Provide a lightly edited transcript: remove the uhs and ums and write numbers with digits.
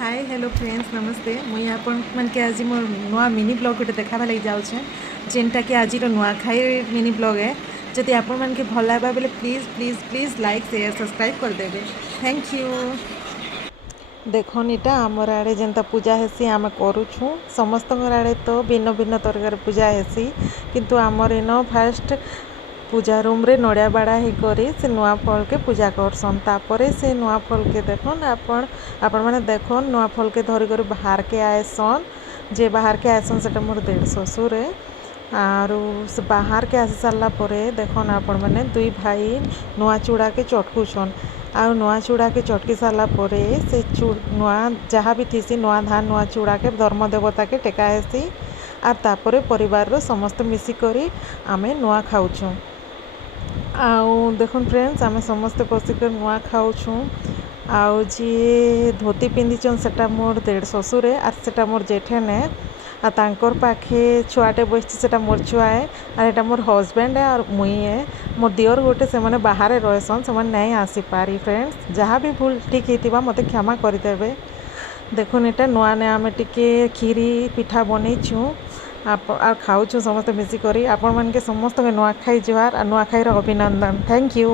Hi hello friends नमस्ते मुई आपण मानके आज मोर नुआ मिनी ब्लॉग गोटे देखाबा लगी जाऊँ जेनटा कि आज नुआखाई मिनी ब्लॉग है जदि आपण मानके भल लगा बोले please please please like share subscribe करदेवे थैंक यू। देखन इटा आमर आड़े जेनता पूजा हेसी आम करूँ समस्त आड़े तो भिन्न भिन्न तरीकार पूजा हेसी किंतु आमर इन फास्ट पूजा रूम रे नड़िया बाड़ा ही करी से नुआ फल के पूजा करसन तापरे से नुआ फल के देखन आपण माने देखन नुआ फल के धरी कर बाहर के आएसन जे बाहर के आएसन सेटा मोर देढ़ ससुर आरू से बाहर के आसी सारा परे देखन आपण माने दुई भाई नुआ चूड़ा के चटकुछन आ नुआ चूड़ा के चटकी सारा परे से नुआ जहाँ भी थीसी नुआ धान नुआ चूड़ा के धर्म देवता के टेका हेसी आर तापरे परिवार रो समस्त मिसिकरी आमे नुआ खाऊछुं। आउ देखुन फ्रेंड्स आमे समस्ते बसिक नुआ खाऊँ आउ जी धोती पिंधिचन सेटा मोर देढ़ ससुर आर सेटा मोर जेठे ने आ तांकर पाखे छुआटे बसची सेटा मोर छुआ है आर एटा मोर हस्बैंड है और मुई है मोर दियर गोटे से माने बाहर रहसन से नहीं आसी पारी फ्रेंड्स जहाँ भी भूल ठीक होता मत क्षमा करदेवे। देखुन एटा नुआ ने आमे टिके खीरी पिठा बनईछुं आ खाऊँ समस्त मिसिक आपण मानके समस्त नुआखाई जुहार आ नुआखाई अभिनंदन थैंक यू।